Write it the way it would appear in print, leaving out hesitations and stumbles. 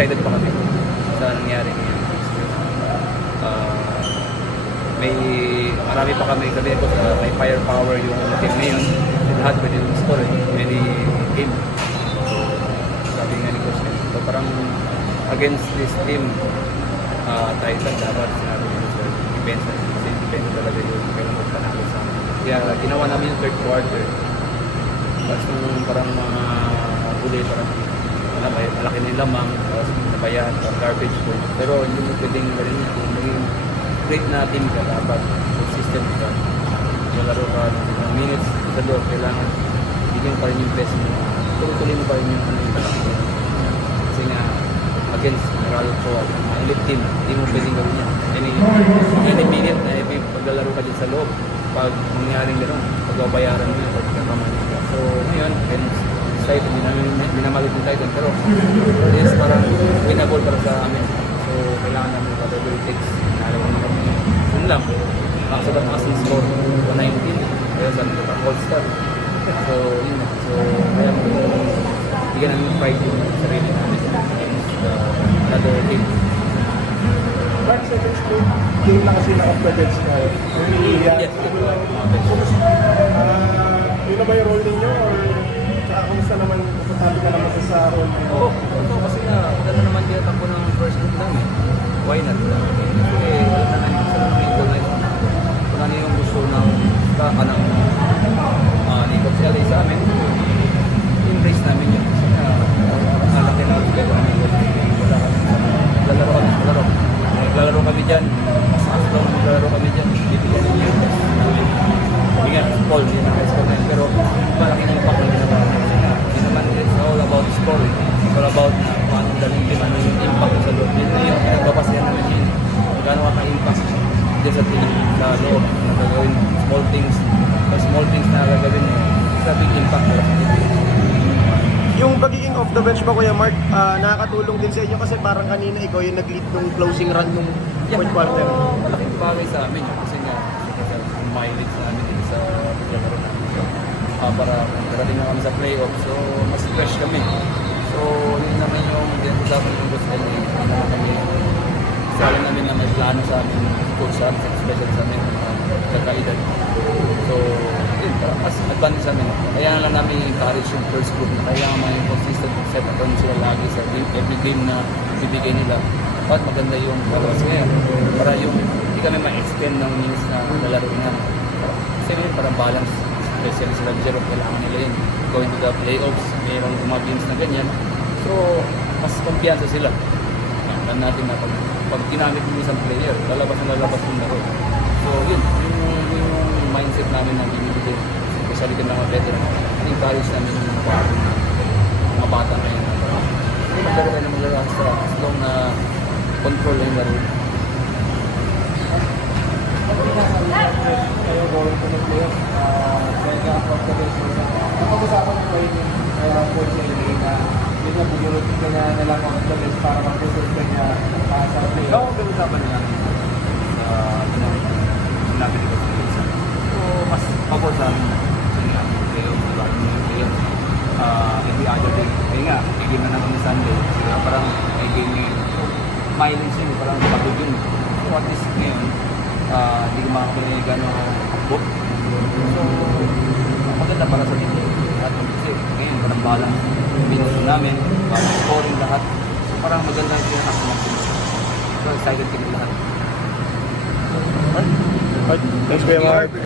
excited pa kami sa nangyari ngayon. May marami pa kami sabihin ko sa may firepower yung team ngayon. Lahat pwede yung score any game. Sabi nga ni Coach, so parang against this team, Titan dapat sinabi nyo sa defense talaga yung kailang magpanalo sa amin. Kaya ginawa namin yung third quarter. Tapos nung parang mga huli, parang malaki na yung lamang, tapos nabayaan, garbage po. Pero hindi mo pwedeng rin kung maging great na team ka, dapat consistent ka. Malaro ka ng minutes sa loob, kailangan bigyan pa rin yung best mo. Tuloy-tuloy mo pa rin yung talakot. Kasi nga, against Meralco po, ang elite team, hindi mo pwedeng gawin yan. Any minute na paglalaro ka din sa loob, pag mangyaring gano'n, pagbabayaran mo yung pagkakamali ka. So, ngayon, side, hindi na malit yung Titan, pero is parang winnable para sa amin. So, kailangan namin whatever it takes. Nalaman naman kami. Yun lang. Makasabat ang assist score 119. Kaya sabi ko, all-star. So, yun na. So, kaya bigyan namin pride yung sarili namin against another team. Mark, second straight game na kasi naka-predicts na Yes. yun na ba yung role ninyo? Or kumusta naman, kapatabi ka naman sa role ninyo? Oo, kasi nga, maganda naman din ako ng first group lang eh. Why not? Kasi alam na namin sa mga ito na ito. Kung ano yung gusto ng ni Coach LA sa amin, embrace namin yun. Kasi nga, nalaki na ulit kayo kami. Wala kami lalaro kami sa laro. Naglalaro kami dyan. Mas lang maglalaro kami dyan. Bibigyan namin yung best namin. Sabi nga, Paul, hindi na high score na yun. Pero malaki na impact na ginawa. Kasi nga, hindi naman it's all about scoring. It's all about kung anong daling team, ano yung impact sa loob. Yun na yung pinagpapasaya namin yun. Gano'n ka impact dyan sa team, sa loob, na gagawin small things na gagawin mo. Sa big impact para sa team. Yung pagiging off the bench ba, Kuya Mark, nakakatulong din sa inyo kasi parang kanina ikaw yung nag-lead nung closing run nung fourth quarter. Malaking bagay sa amin kasi nga mileage sa amin din sa paglalaro namin. Para darating na kami sa playoff, so mas fresh kami. So yun naman yung usapan ng Coach LA. Yun naman kami sali namin na may plano sa amin, coach sa amin, special sa amin, kakaedad. So yun, mas advantage sa amin. Kaya lang namin encourage yung first group na kaya may consistent set up sila lagi sa every game na bibigay nila. At maganda yung palabas ngayon para yung hindi kami ma-extend ng minutes na lalaro na. Kasi yun, parang balance. Especially sila Jerome, kailangan nila yun. Going to the playoffs, mayroong mga games na ganyan. So, mas kumpiyansa sila. Alam natin na pag ginamit mo isang player, lalabas yung laro. So, yun, yung mindset namin na binibigay. Especially kami mga veteran. Encourage namin yung mga bata ngayon. Hindi maglaro tayo ng maglaro as long na control yung laro. Kayo going to the playoff, kaya ka-approach ka din. Napag-usapan ko kayo yung coach LA na yun na bugyurutin ka na nalang off the bench para mag-reserve ka niya sa playoff. Oo, pinag-usapan na namin sa sinabi ni Coach LA. So, mas pabor sa amin kasi nga, playoff, every other day. Kaya nga, may game na naman Sunday. Kaya parang may game ngayon. So, mileage yun, parang pagod yun. So, at least ngayon, hindi ko makakapagay gano'ng book. So, maganda para sa dito. At kasi ngayon, parang balance minutes namin, balance scoring lahat. So, parang maganda yung pinakasya natin. So, excited kami lahat. Thanks, Kuya Mark.